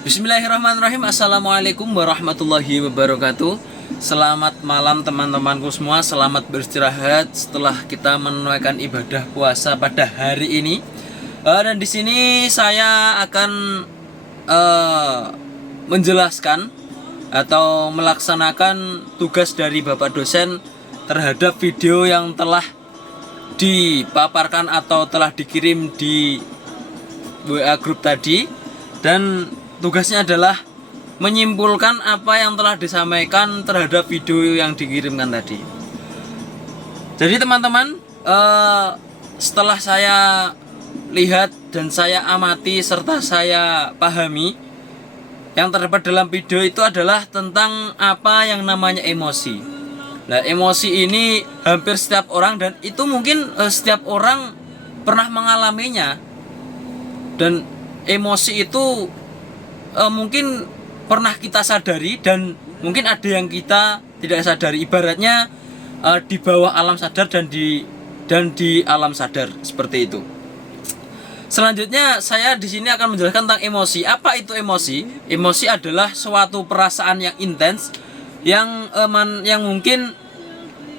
Bismillahirrahmanirrahim. Assalamualaikum warahmatullahi wabarakatuh. Selamat malam teman-temanku semua. Selamat beristirahat setelah kita menunaikan ibadah puasa pada hari ini. Dan di sini saya akan menjelaskan atau melaksanakan tugas dari Bapak dosen terhadap video yang telah dipaparkan atau telah dikirim di WA grup tadi. Dan tugasnya adalah menyimpulkan apa yang telah disampaikan terhadap video yang dikirimkan tadi. Jadi teman-teman, setelah saya lihat dan saya amati serta saya pahami, yang terdapat dalam video itu adalah tentang apa yang namanya emosi. Nah, emosi ini hampir setiap orang, dan itu mungkin setiap orang pernah mengalaminya. Dan emosi itu mungkin pernah kita sadari dan mungkin ada yang kita tidak sadari. Ibaratnya di bawah alam sadar dan di alam sadar, seperti itu. Selanjutnya saya di sini akan menjelaskan tentang emosi. Apa itu emosi? Emosi adalah suatu perasaan yang intens yang mungkin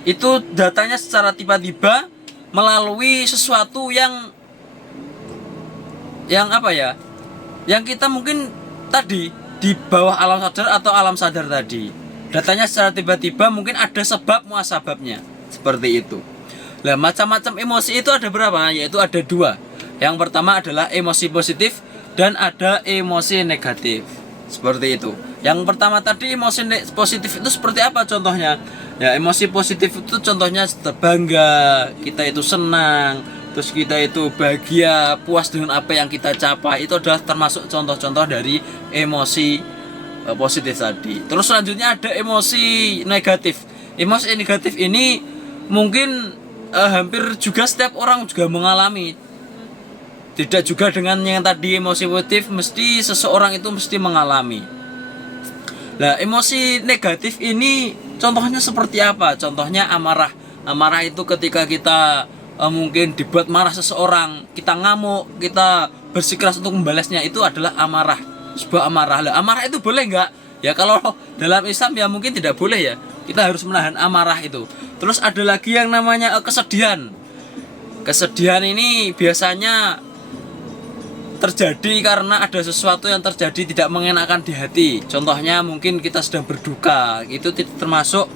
itu datangnya secara tiba-tiba melalui sesuatu yang apa ya? Yang kita mungkin tadi di bawah alam sadar atau alam sadar tadi. Datanya secara tiba-tiba, mungkin ada sebab muasababnya. Seperti itu. Nah, macam-macam emosi itu ada berapa? Yaitu ada dua. Yang pertama adalah emosi positif dan ada emosi negatif. Seperti itu. Yang pertama tadi emosi positif itu seperti apa contohnya? Ya, emosi positif itu contohnya bangga, kita itu senang, terus kita itu bahagia, puas dengan apa yang kita capai. Itu adalah termasuk contoh-contoh dari emosi positif tadi. Terus selanjutnya ada emosi negatif. Emosi negatif ini mungkin hampir juga setiap orang juga mengalami. Tidak juga dengan yang tadi emosi positif, mesti seseorang itu mesti mengalami. Nah, emosi negatif ini contohnya seperti apa? Contohnya amarah. Amarah itu ketika kita mungkin dibuat marah seseorang, kita ngamuk, kita bersikeras untuk membalasnya, itu adalah amarah, sebuah amarah. Lah, amarah itu boleh nggak? Ya kalau dalam Islam ya mungkin tidak boleh ya. Kita harus menahan amarah itu. Terus ada lagi yang namanya kesedihan. Kesedihan ini biasanya terjadi karena ada sesuatu yang terjadi tidak mengenakan di hati. Contohnya mungkin kita sedang berduka, itu termasuk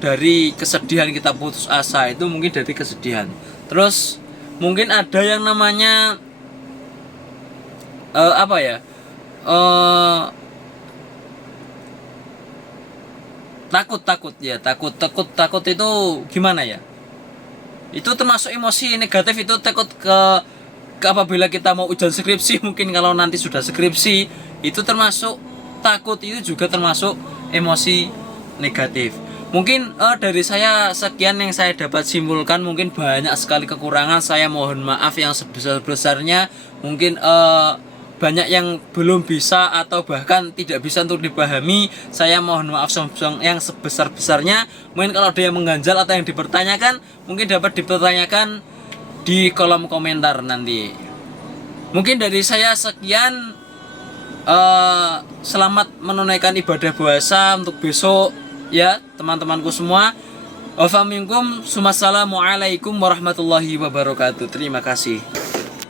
dari kesedihan, kita putus asa, itu mungkin dari kesedihan. Terus mungkin ada yang namanya apa ya, takut itu gimana ya, itu termasuk emosi negatif. Itu takut ke apabila kita mau ujian skripsi, mungkin kalau nanti sudah skripsi, itu termasuk takut, itu juga termasuk emosi negatif. Mungkin dari saya sekian yang saya dapat simpulkan. Mungkin banyak sekali kekurangan, saya mohon maaf yang sebesar-besarnya. Mungkin banyak yang belum bisa atau bahkan tidak bisa untuk dipahami, saya mohon maaf yang sebesar-besarnya. Mungkin kalau ada yang mengganjal atau yang dipertanyakan, mungkin dapat dipertanyakan di kolom komentar nanti. Mungkin dari saya sekian. Selamat menunaikan ibadah puasa untuk besok ya teman-temanku semua. Wassalamualaikum warahmatullahi wabarakatuh. Terima kasih.